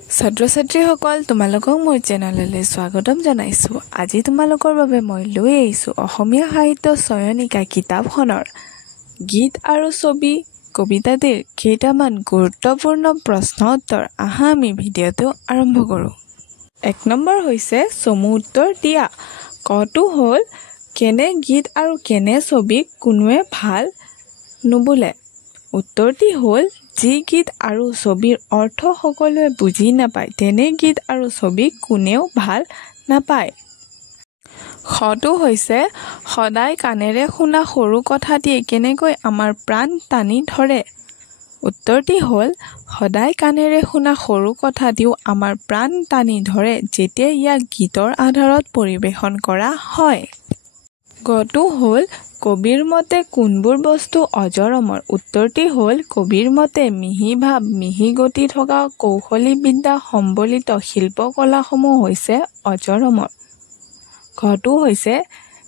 ছাত্ৰ-ছাত্ৰীসকল তোমালোকক মোৰ চেনেললৈ স্বাগতম জনাইছো। আজি তোমালোকৰ বাবে মই লৈ আহিছো অসমীয়া সাহিত্য চয়নিকা কিতাপখনৰ গীত আৰু ছবি কবিতাটিৰ কেইটামান গুৰুত্বপূৰ্ণ প্ৰশ্ন উত্তৰ। আহা আমি ভিডিঅ'টো আৰম্ভ কৰোঁ। ১ নম্বৰ হৈছে চমু উত্তৰ দিয়া। কটো হ'ল কেনে গীত আৰু কেনে ছবিক কোনোৱে ভাল নুবুলে। উত্তৰটি হ'ল যি গীত আৰু ছবিৰ অৰ্থ সকলোৱে বুজি নাপায় তেনে গীত আৰু ছবিক কোনেও ভাল নাপায়। খটো হৈছে সদায় কাণেৰে শুনা সৰু কথাটিয়ে কেনেকৈ আমাৰ প্ৰাণ টানি ধৰে। উত্তৰটি হ'ল সদায় কাণেৰে শুনা সৰু কথাটিও আমাৰ প্ৰাণ টানি ধৰে যেতিয়া ইয়াক গীতৰ আধাৰত পৰিৱেশন কৰা হয়। গটো হ'ল কবিৰ মতে কোনবোৰ বস্তু অজৰ-অমৰ। উত্তৰটি হ'ল কবিৰ মতে মিহি ভাৱ মিহি গতি থকা কৌশলী বিদ্যা সম্বলিত শিল্পকলাসমূহ হৈছে অজৰ-অমৰ। ঘটো হৈছে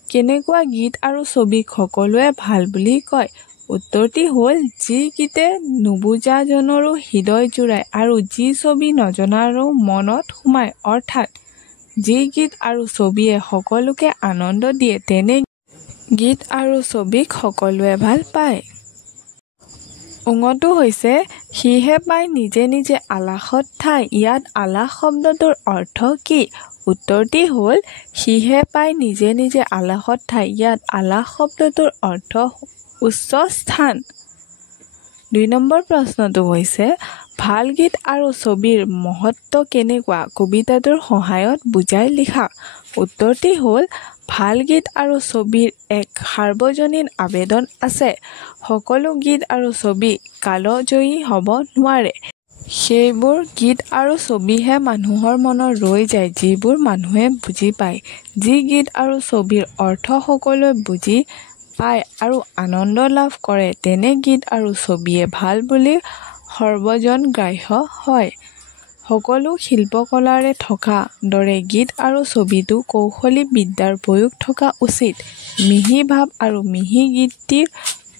কেনেকুৱা গীত আৰু ছবিক সকলোৱে ভাল বুলি কয়। উত্তৰটি হ'ল যি গীতে নুবুজাজনৰো হৃদয় জুৰায় আৰু যি ছবি নজনাৰো মনত সোমায়, অৰ্থাৎ যি গীত আৰু ছবিয়ে সকলোকে আনন্দ দিয়ে তেনে গীত আৰু ছবিক সকলোৱে ভাল পায়। ঙটো হৈছে সিহে পায় নিজে নিজে আলাসত ঠাই। ইয়াত আলাস শব্দটোৰ অৰ্থ কি? উত্তৰটি হ'ল সিহে পায় নিজে নিজে আলাসত ঠাই। ইয়াত আলাস শব্দটোৰ অৰ্থ উচ্চ স্থান। ২ নম্বৰ প্ৰশ্নটো হৈছে ভাল গীত আৰু ছবিৰ মহত্ব কেনেকুৱা কবিতাটোৰ সহায়ত বুজাই লিখা। উত্তৰটি হ'ল ভাল গীত আৰু ছবিৰ এক সাৰ্বজনীন আবেদন আছে। সকলো গীত আৰু ছবি কালজয়ী হ'ব নোৱাৰে। সেইবোৰ গীত আৰু ছবিহে মানুহৰ মনত ৰৈ যায় যিবোৰ মানুহে বুজি পায়। যি গীত আৰু ছবিৰ অৰ্থ সকলোৱে বুজি পায় আৰু আনন্দ লাভ কৰে তেনে গীত আৰু ছবিয়ে ভাল বুলি সৰ্বজনগ্ৰাহ্য হয়। সকলো শিল্পকলাৰে থকা দৰে গীত আৰু ছবিতো কৌশলী বিদ্যাৰ প্ৰয়োগ থকা উচিত। মিহি ভাৱ আৰু মিহি গীতিৰ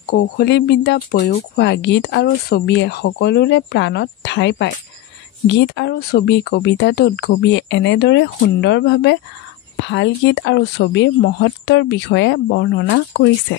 কৌশলী বিদ্যা প্ৰয়োগ হোৱা গীত আৰু ছবিয়ে সকলোৰে প্ৰাণত ঠাই পায়। গীত আৰু ছবি কবিতাটোত কবিয়ে এনেদৰে সুন্দৰভাৱে ভাল গীত আৰু ছবিৰ মহত্বৰ বিষয়ে বৰ্ণনা কৰিছে।